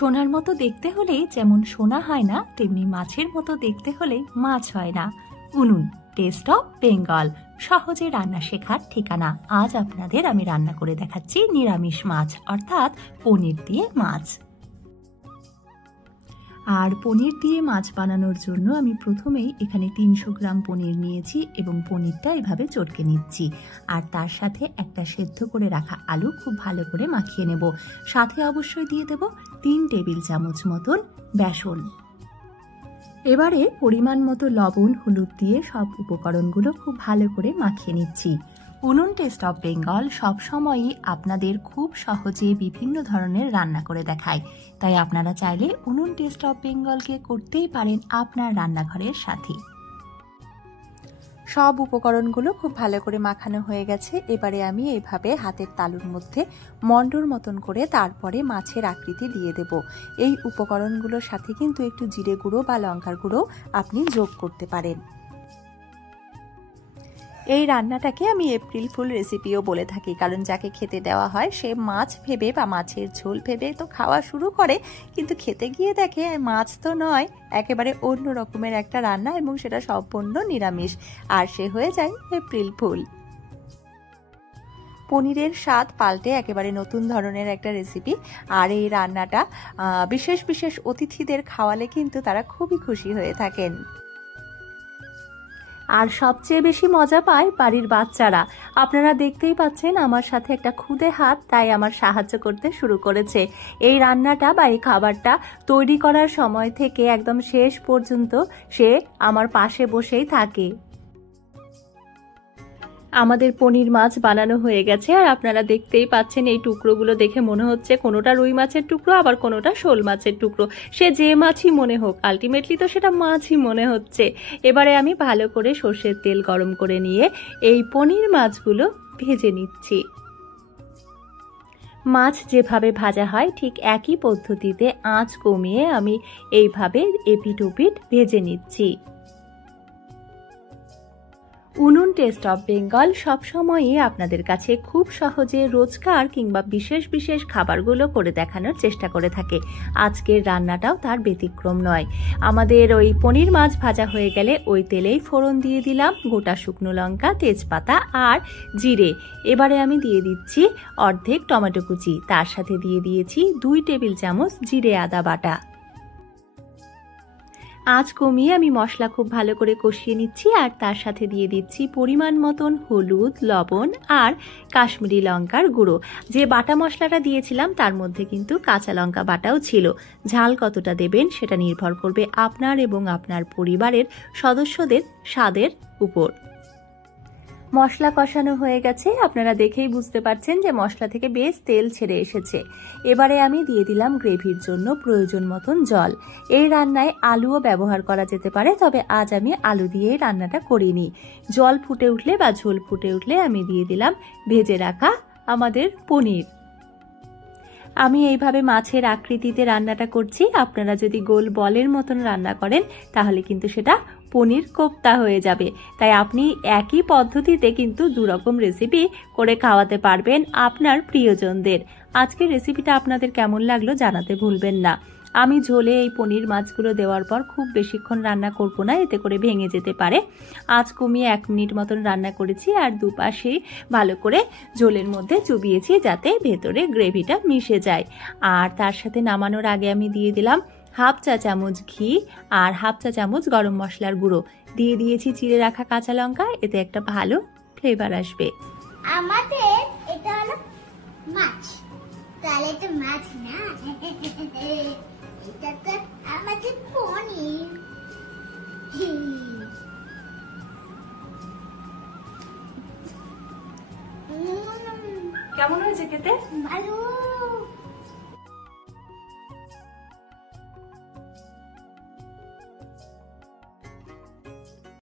সোনার মতো দেখতে হলে যেমন সোনা হয় না, তেমনি মাছের মতো দেখতে হলে মাছ হয় না। উনুন, টেস্ট অফ বেঙ্গল, সহজে রান্না শেখার ঠিকানা। আজ আপনাদের আমি রান্না করে দেখাচ্ছি নিরামিষ মাছ, অর্থাৎ পনির দিয়ে মাছ। আর পনির দিয়ে মাছ বানানোর জন্য আমি প্রথমেই এখানে 300 গ্রাম পনির নিয়েছি এবং পনিরটা এভাবে চটকে নিচ্ছি। আর তার সাথে একটা সেদ্ধ করে রাখা আলু খুব ভালো করে মাখিয়ে নেব। সাথে অবশ্যই দিয়ে দেব 3 টেবিল চামচ মতন বেসন। এবারে পরিমাণ মতো লবণ, হলুদ দিয়ে সব উপকরণগুলো খুব ভালো করে মাখিয়ে নিচ্ছি। উনুন টেস্ট অফ বেঙ্গল সবসময়ই আপনাদের খুব সহজে বিভিন্ন ধরনের রান্না করে দেখায়, তাই আপনারা চাইলে উনুন টেস্ট অফ বেঙ্গলকে করতেই পারেন আপনার রান্নাঘরের সাথে। সব উপকরণগুলো খুব ভালো করে মাখানো হয়ে গেছে। এবারে আমি এইভাবে হাতের তালুর মধ্যে মন্ডর মতন করে তারপরে মাছের আকৃতি দিয়ে দেব। এই উপকরণগুলোর সাথে কিন্তু একটু জিরে গুঁড়ো বা লঙ্কার গুঁড়ো আপনি যোগ করতে পারেন। এই রান্নাটাকে আমি এপ্রিল ফুল রেসিপিও বলে থাকি, কারণ যাকে খেতে দেওয়া হয় সে মাছ ভেবে বা মাছের ঝোল ভেবে তো খাওয়া শুরু করে, কিন্তু খেতে গিয়ে দেখে মাছ তো নয়, একেবারে অন্য রকমের একটা রান্না, এবং সেটা সম্পূর্ণ নিরামিষ, আর সে হয়ে যায় এপ্রিল ফুল। পনিরের স্বাদ পাল্টে একেবারে নতুন ধরনের একটা রেসিপি। আর এই রান্নাটা বিশেষ বিশেষ অতিথিদের খাওয়ালে কিন্তু তারা খুবই খুশি হয়ে থাকেন। আর সবচেয়ে বেশি মজা পায় বাড়ির বাচ্চারা। আপনারা দেখতেই পাচ্ছেন আমার সাথে একটা খুদে হাত তাই আমার সাহায্য করতে শুরু করেছে। এই রান্নাটা বা এই খাবারটা তৈরি করার সময় থেকে একদম শেষ পর্যন্ত সে আমার পাশে বসেই থাকে। আমাদের পনির মাছ বানানো হয়ে গেছে, আর আপনারা দেখতেই পাচ্ছেন এই টুকরোগুলো দেখে মনে হচ্ছে কোনোটা রুই মাছের টুকরো, আবার কোনোটা শোল মাছের টুকরো। সে যে মাছই মনে হোক, আলটিমেটলি তো সেটা মাছই মনে হচ্ছে। এবারে আমি ভালো করে সর্ষের তেল গরম করে নিয়ে এই পনির মাছগুলো ভেজে নিচ্ছি। মাছ যেভাবে ভাজা হয় ঠিক একই পদ্ধতিতে আঁচ কমিয়ে আমি এইভাবে এপিট ওপিট ভেজে নিচ্ছি। উনুন টেস্ট অফ বেঙ্গল সবসময়ই আপনাদের কাছে খুব সহজে রোজকার কিংবা বিশেষ বিশেষ খাবারগুলো করে দেখানোর চেষ্টা করে থাকে। আজকের রান্নাটাও তার ব্যতিক্রম নয়। আমাদের ওই পনির মাছ ভাজা হয়ে গেলে ওই তেলেই ফোড়ন দিয়ে দিলাম গোটা শুকনো লঙ্কা, তেজপাতা আর জিরে। এবারে আমি দিয়ে দিচ্ছি অর্ধেক টমেটো কুচি, তার সাথে দিয়ে দিয়েছি 2 টেবিল চামচ জিরে আদা বাটা। আঁচ কমিয়ে আমি মশলা খুব ভালো করে কষিয়ে নিচ্ছি, আর তার সাথে দিয়ে দিচ্ছি পরিমাণ মতন হলুদ, লবণ আর কাশ্মীরি লঙ্কার গুঁড়ো। যে বাটা মশলাটা দিয়েছিলাম তার মধ্যে কিন্তু কাঁচা লঙ্কা বাটাও ছিল। ঝাল কতটা দেবেন সেটা নির্ভর করবে আপনার এবং আপনার পরিবারের সদস্যদের স্বাদের উপর। মশলা কষানো হয়ে গেছে, আপনারা দেখেই বুঝতে পারছেন যে মশলা থেকে বেশ তেল ছেড়ে এসেছে। এবারে আমি দিয়ে দিলাম গ্রেভির জন্য প্রয়োজন মতন জল। এই রান্নায় আলুও ব্যবহার করা যেতে পারে, তবে আজ আমি আলু দিয়েই রান্নাটা করিনি। জল ফুটে উঠলে বা ঝোল ফুটে উঠলে আমি দিয়ে দিলাম ভেজে রাখা আমাদের পনির। আমি এইভাবে মাছের আকৃতিতে রান্নাটা করছি। আপনারা যদি গোল বলের মতন রান্না করেন তাহলে কিন্তু সেটা পনির কোপ্তা হয়ে যাবে। তাই আপনি একই পদ্ধতিতে কিন্তু 2 রকম রেসিপি করে খাওয়াতে পারবেন আপনার প্রিয়জনদের। আজকের রেসিপিটা আপনাদের কেমন লাগলো জানাতে ভুলবেন না। আমি ঝোলে এই পনির মাছগুলো দেওয়ার পর খুব বেশিক্ষণ রান্না করব না, এতে করে ভেঙে যেতে পারে। আঁচ কমিয়ে 1 মিনিট মতন রান্না করেছি, আর দুপাশে ভালো করে ঝোলের মধ্যে চুবিয়েছি যাতে ভেতরে গ্রেভিটা মিশে যায়। আর তার সাথে নামানোর আগে আমি দিয়ে দিলাম 1/2 চা চামচ ঘি আর 1/2 চা চামচ গরম মশলার গুঁড়ো। দিয়ে দিয়েছি চিড়ে রাখা কাঁচা লঙ্কা, এতে একটা ভালো ফ্লেভার আসবে। আমাদের এটা হলো মাছ, তাহলে এটা মাছ না, এটা তো আমাদের পনির। কেমন হয়েছে খেতে? ভালো।